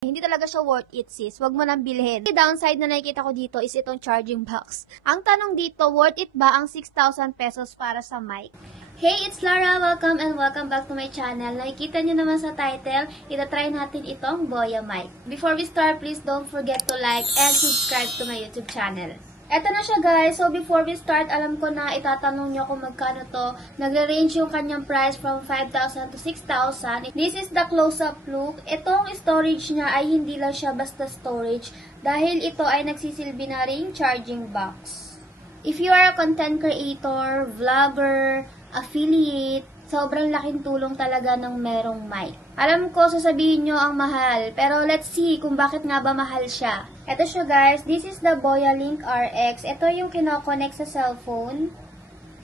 Hindi talaga siya worth it, sis. Huwag mo nang bilhin. The downside na nakikita ko dito is itong charging box. Ang tanong dito, worth it ba ang 6,000 pesos para sa mic? Hey, it's Lara. Welcome and welcome back to my channel. Nakikita nyo naman sa title, itatry natin itong Boya mic. Before we start, please don't forget to like and subscribe to my YouTube channel. Eto na siya guys. So before we start, alam ko na itatanong nyo kung magkano to. Nagre-range yung kanyang price from 5,000 to 6,000. This is the close-up look. Itong storage niya ay hindi lang siya basta storage dahil ito ay nagsisilbi na ring charging box. If you are a content creator, vlogger, affiliate, sobrang laking tulong talaga ng merong mic. Alam ko, sasabihin nyo ang mahal, pero let's see kung bakit nga ba mahal siya. Ito siya guys, this is the Boya Link RX. Ito yung kinoconnect sa cellphone.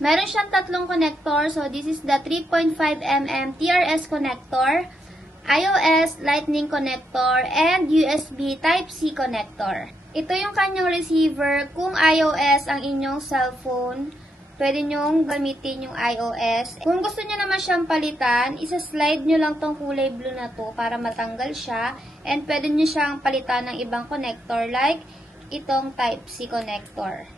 Meron siyang tatlong connector, so this is the 3.5mm TRS connector, iOS Lightning connector, and USB Type-C connector. Ito yung kanyang receiver. Kung iOS ang inyong cellphone, pwede nyong gamitin yung iOS. Kung gusto nyo naman siyang palitan, isa-slide nyo lang tong kulay blue na to para matanggal siya. And pwede nyo siyang palitan ng ibang connector like itong Type-C connector.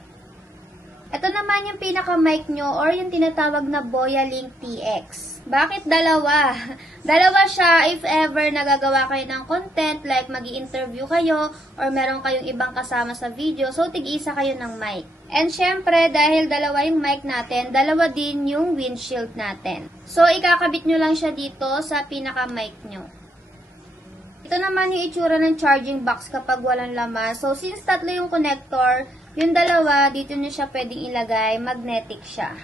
Ito naman yung pinaka-mic nyo or yung tinatawag na Boya Link TX. Bakit dalawa? Dalawa siya if ever nagagawa kayo ng content like magi-interview kayo or meron kayong ibang kasama sa video. So, tig-isa kayo ng mic. And syempre, dahil dalawa yung mic natin, dalawa din yung windshield natin. So, ikakabit nyo lang siya dito sa pinaka-mic nyo. Ito naman yung itsura ng charging box kapag walang laman. So, since tatlo yung connector, yung dalawa, dito nyo siya pwedeng ilagay, magnetic siya.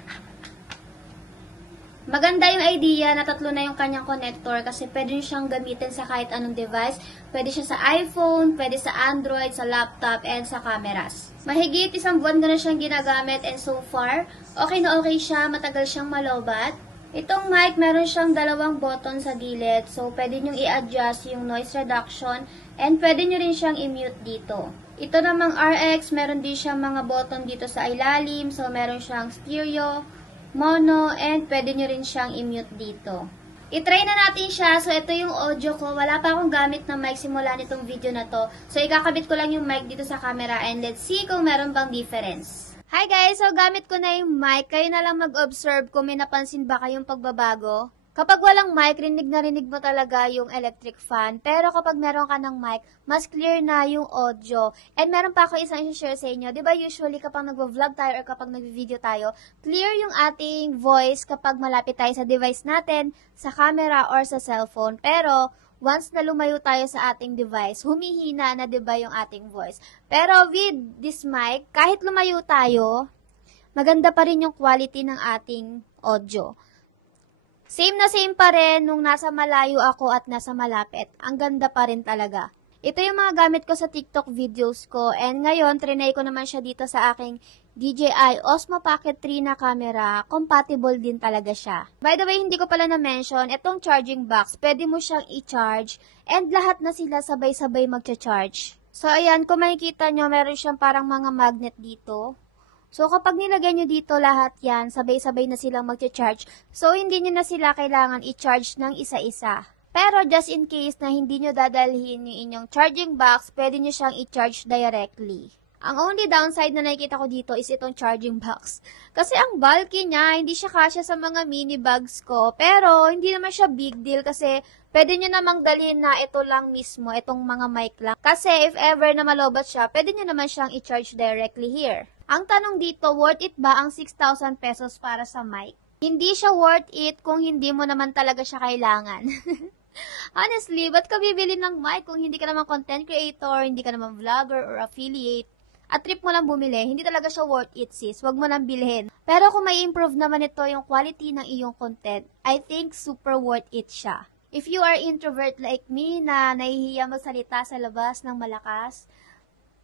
Maganda yung idea na tatlo na yung kanyang connector kasi pwede nyo siyang gamitin sa kahit anong device. Pwede siya sa iPhone, pwede sa Android, sa laptop, and sa cameras. Mahigit isang buwan ko na siyang ginagamit and so far, okay na okay siya, matagal siyang malobat. Itong mic, meron siyang dalawang button sa gilid. So, pwede nyo i-adjust yung noise reduction and pwede nyo rin siyang i-mute dito. Ito namang RX, meron din siyang mga button dito sa ilalim. So, meron siyang stereo, mono, and pwede nyo rin siyang i-mute dito. I-try na natin siya. So, ito yung audio ko. Wala pa akong gamit na mic simula nitong video na to. So, ikakabit ko lang yung mic dito sa camera and let's see kung meron bang difference. Hi guys! So, gamit ko na yung mic. Kayo na lang mag-observe kung may napansin ba kayong pagbabago. Kapag walang mic, rinig na rinig mo talaga yung electric fan. Pero kapag meron ka ng mic, mas clear na yung audio. And meron pa ako isang i-share sa inyo. Diba usually kapag nag-vlog tayo or kapag nag-video tayo, clear yung ating voice kapag malapit tayo sa device natin, sa camera or sa cellphone. Pero once na lumayo tayo sa ating device, humihina na diba yung ating voice. Pero with this mic, kahit lumayo tayo, maganda pa rin yung quality ng ating audio. Same na same pa rin nung nasa malayo ako at nasa malapit. Ang ganda pa rin talaga. Ito yung mga gamit ko sa TikTok videos ko. And ngayon, trinay ko naman siya dito sa aking DJI Osmo Pocket 3 na camera. Compatible din talaga siya. By the way, hindi ko pala na-mention, itong charging box, pwede mo siyang i-charge. And lahat na sila sabay-sabay magcha-charge. So, ayan, kung makikita nyo, meron siyang parang mga magnet dito. So, kapag nilagay nyo dito lahat yan, sabay-sabay na silang mag-charge. So, hindi nyo na sila kailangan i-charge ng isa-isa. Pero, just in case na hindi nyo dadalhin yung inyong charging box, pwede nyo siyang i-charge directly. Ang only downside na nakikita ko dito is itong charging box. Kasi ang bulky niya, hindi siya kasya sa mga mini bags ko. Pero, hindi naman siya big deal kasi pwede nyo namang dalhin na ito lang mismo, itong mga mic lang. Kasi if ever na malobat siya, pwede nyo naman siyang i-charge directly here. Ang tanong dito, worth it ba ang 6,000 pesos para sa mic? Hindi siya worth it kung hindi mo naman talaga siya kailangan. Honestly, ba't ka bibili ng mic kung hindi ka naman content creator, hindi ka naman vlogger or affiliate? At trip mo lang bumili, hindi talaga siya worth it sis, wag mo nang bilhin. Pero kung may improve naman ito yung quality ng iyong content, I think super worth it siya. If you are introvert like me na nahihiya magsalita sa labas ng malakas,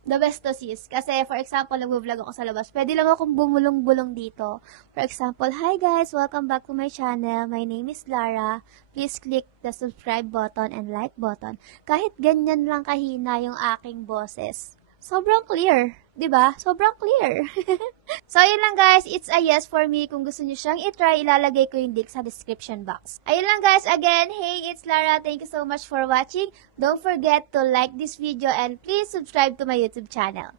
the best to sis. Kasi for example, nag-vlog ako sa labas, pwede lang akong bumulong-bulong dito. For example, hi guys! Welcome back to my channel. My name is Lara. Please click the subscribe button and like button. Kahit ganyan lang kahina yung aking boses. Sobrang clear. 'Diba? Sobrang clear. So, ayun lang guys. It's a yes for me. Kung gusto niyo siyang itry, ilalagay ko yung link sa description box. Ayun lang guys. Again, hey, it's Lara. Thank you so much for watching. Don't forget to like this video and please subscribe to my YouTube channel.